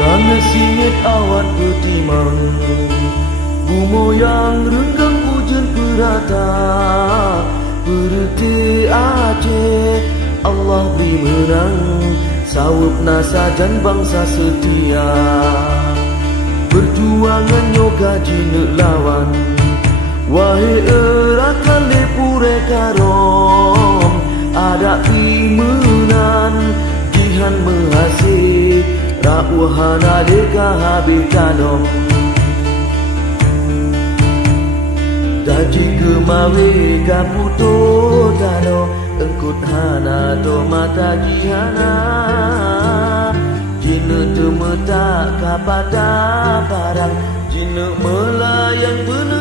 Kerana singit awan bertimang, bumoyang renggang hujan perata. Berhenti Aceh, Allah beri menang, sawup nasajan bangsa setia. Perjuangan yoga jinak lawan, wahai erakan lepure karom. Ada imenan, jihan menghasil, rakwahana deka habis kadom. Daji kemawe kaputo tano, engkut hana to mata jihana. Jina temeta kapada barang, jina melayang bener